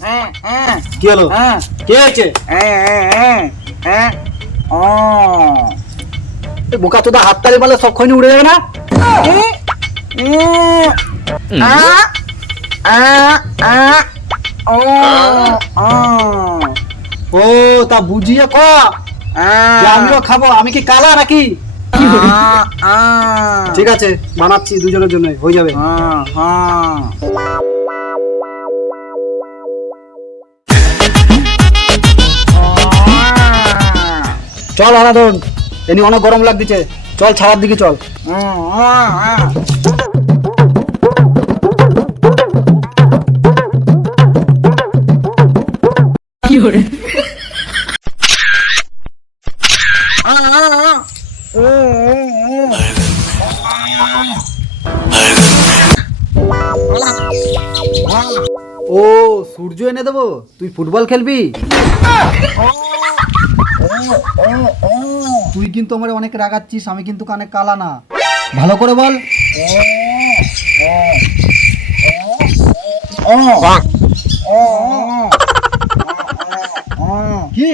হ্যাঁ হ্যাঁ। কি হলো? হ্যাঁ। কে হয়েছে? হ্যাঁ হ্যাঁ হ্যাঁ ও। বোকা তোদা হাততালি মারলে সব খৈনি উড়ে যাবে না? আ আ আ ও ও। ও তা বুঝিয়ে ক। আমিও খাব আমি কি কালা নাকি? ঠিক আছে বানাচ্ছি দুজনের জন্য হয়ে যাবে। চল হারাধন এনি অনেক গরম লাগতেছে চল ছাওয়ার দিকে চল। ও সূর্য এনে দেবো? তুই ফুটবল খেলবি? তুই কিন্তু আমার অনেক রাগাচ্ছিস, আমি কিন্তু অনেক কালা না। ভালো করে বল। কি?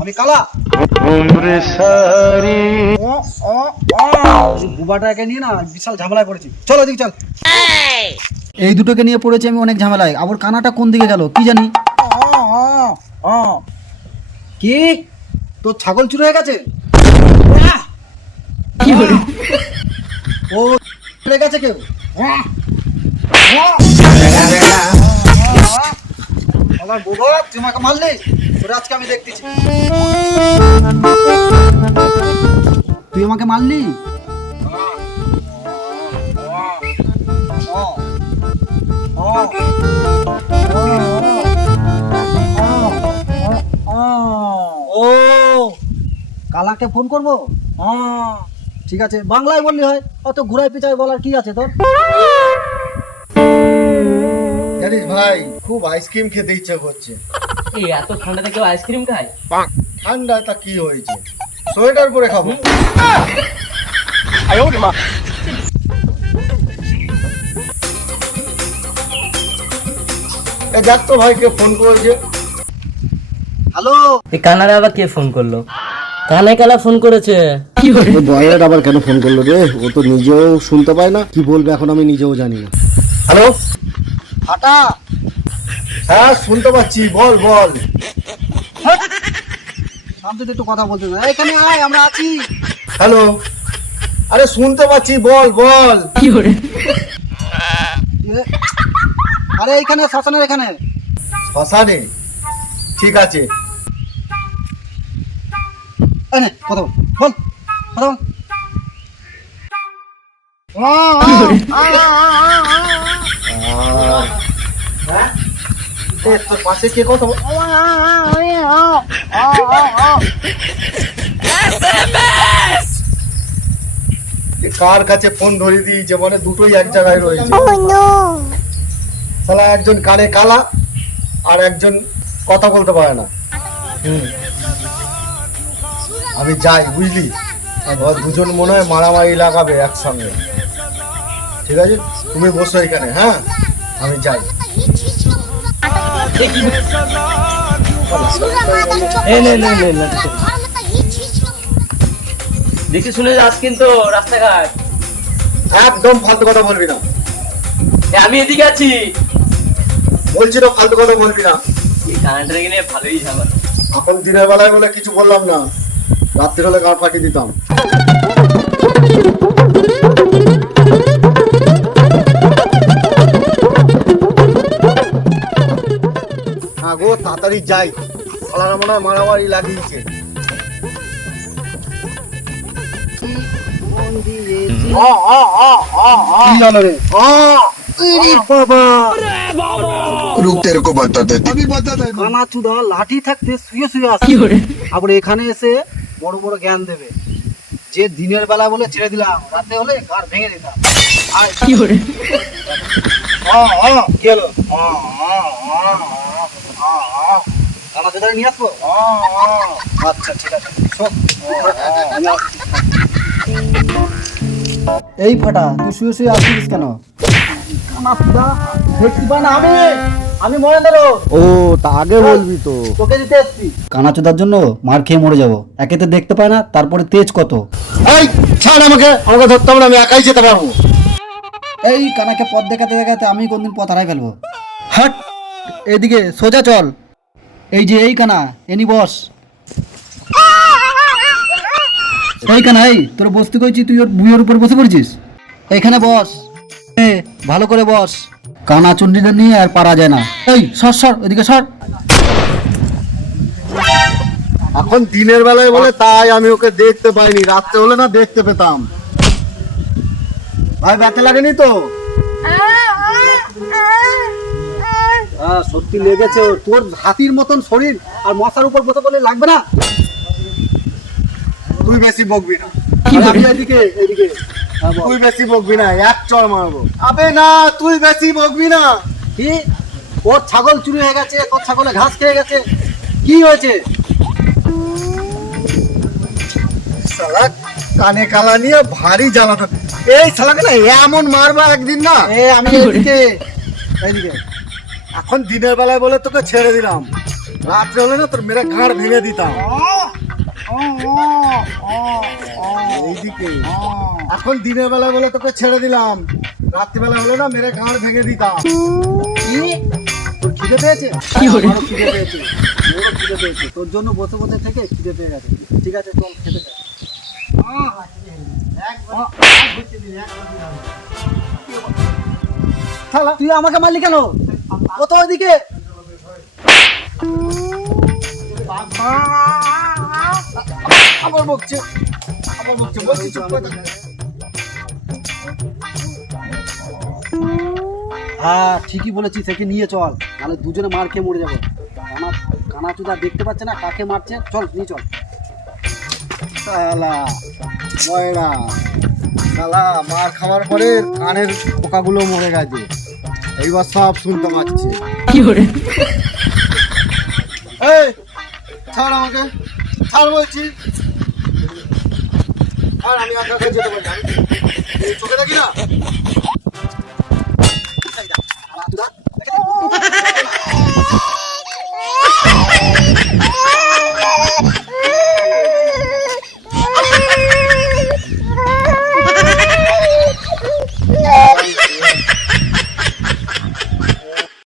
আমি কালা। বুবাটাকে নিয়ে না বিশাল ঝামেলায় পড়েছি। চলো দিকে চল। এই দুটোকে নিয়ে পড়েছি আমি অনেক ঝামেলায়। আবার কানাটা কোন দিকে গেল, কি জানি? কি? তোর ছাগল চুরি হয়ে গেছে? কি ও চলে গেছে কেউ? আমার বাবা তুই আমাকে মারলি? তোর আজকে আমি দেখতেছি। তুই আমাকে মারলি? কালাকে ফোন করব? হ্যাঁ ঠিক আছে বাংলায় বললি হয়। অত ঘুরাই পিছাই বলার কি আছে তোর? জানিস ভাই খুব আইসক্রিম খেতে ইচ্ছা করছে। এই এত ঠান্ডাতে কেউ আইসক্রিম খায়? ঠান্ডা তা কি হয়েছে? সোয়েটার পরে খাব। এ দেখ তো ভাইকে ফোন করেছে। হ্যালো? এই কানারে আবার কে ফোন করল? কানে কালা ফোন করেছে। বয়ের আবার কেন ফোন করল রে? ও তো নিজেও শুনতে পায় না। কি বলবে এখন আমি নিজেও জানি না। হ্যালো? ফাটা হ্যাঁ শুনতে পাচ্ছি বল বল। শান্তিতে একটু কথা বলতে না এখানে আয় আমরা আছি। হ্যালো? আরে শুনতে পাচ্ছি বল বল। কি করে আরে এখানে শ্মশানের এখানে। শ্মশানে? ঠিক আছে। পাশে কে কথা কার কাছে ফোন ধরিয়ে দিয়েছে মানে দুটোই এক জায়গায় রয়েছে শালা একজন কানে কালা আর একজন কথা বলতে পারে না হুম। আমি যাই বুঝলি? দুজন মনে হয় মারামারি লাগাবে একসঙ্গে। ঠিক আছে? তুমি বসো এখানে হ্যাঁ? আমি যাই। দেখে শুনে যাস কিন্তু রাস্তাঘাট। একদম ফালতু কথা বলবি না। আমি এদিকে আছি। বলছি তো ফালতু কথা বলবি না। এই কানাটাকে নিয়ে ভালোই ঝামেলা। এখন দিনের বেলায় বলে কিছু বললাম না। রাত্রি হলে কার ফাঁকি দিতাম? না গো তাড়াতাড়ি যাই। ফলারা মনে হয় মারামারি লাগিয়েছে। লাঠি থাকতে শুয়ে শুয়ে আবার এখানে এসে বড় বড় জ্ঞান দেবে যে দিনের বেলা বলে ছেড়ে দিলাম রাতে হলে ঘর ভেঙে দিতাম আয়। কি করে আ, আ, কি হলো আ, আ, আ, আ, আ। কানা চুদারে নিয়ে আসব আ, আ। আচ্ছা ঠিক আছে। এই ফাটা তুই শুয়ে শুয়ে আসছিস কেন দেখতে পাই না আমি আমি মহেন্দ্র ও তা আগে বলবি তো। তোকে দিতে এসছি। কানাচোদার জন্য মার খেয়ে মরে যাব। একেতে দেখতে পায় না তারপরে তেজ কত। এই ছাড় আমাকে। আমাকে ধরতে হবে না, আমি একাই যেতে পারব। এই কানাকে পথ দেখাতে দেখাতে আমি কোনদিন পথ হারাই ফেলব। হাট এদিকে সোজা চল। এই যে এই কানা এনি বস। এই কানা এই তোর বসতে কইছি তুই ওর বুয়ের উপর বসে পড়ছিস? এইখানে বস। এ, ভালো করে বস। কানা চণ্ডীদের নিয়ে আর পারা যায় না। এই সর সর ওইদিকে সর। এখন দিনের বেলায় বলে তাই আমি ওকে দেখতে পাইনি রাত্রে হলে না দেখতে পেতাম। ভাই ব্যথা লাগেনি তো? হ্যাঁ সত্যি লেগেছে। তোর হাতির মতন শরীর আর মশার উপর বসে বলে লাগবে না? তুই বেশি বকবি না। এদিকে এদিকে। তুই বেশি বকবি না এক চড় মারবো। আবে না তুই বেশি বকবি না। কি? ওর ছাগল চুরি হয়ে গেছে তোর ছাগলে ঘাস খেয়ে গেছে। কি হয়েছে? শালা কানে কালা নিয়ে ভারী জ্বালাতো এই শালাকে না এমন মারবা একদিন না। এ আমি এদিকে এদিকে। এখন দিনের বেলায় বলে তোকে ছেড়ে দিলাম। রাত্রে হলে না তোর মেরে ঘাড় ভেঙে দিতাম। এইদিকে। এখন দিনের বেলা বলে তোকে ছেড়ে দিলাম। রাত্রিবেলা হলে না মেরে ঘাড় ভেঙে দিতাম। তোর খিদে পেয়েছে? খিদে পেয়েছে। ওরও খিদে পেয়েছে। তোর জন্য বসে বসে থেকে খিদে পেয়ে গেছে। ঠিক আছে চল খেতে শালা, তুই আমাকে মারলি কেন? কত ওইদিকে? আবার বকছে আবার বকছে বলছি চুপ করে। হ্যাঁ ঠিকই বলেছিস একে নিয়ে চল নাহলে দুজনে মার খেয়ে মরে যাব। কানা কানা চুদা দেখতে পাচ্ছে না কাকে মারছে? চল নিয়ে চল। শালা ময়রা শালা মার খাওয়ার পরে কানের পোকাগুলো মরে গেছে। এইবার সব শুনতে পাচ্ছে। এই ছাড় আমাকে ছাড় বলছি। আর আমি একা একা যেতে পারি চোখে দেখি না?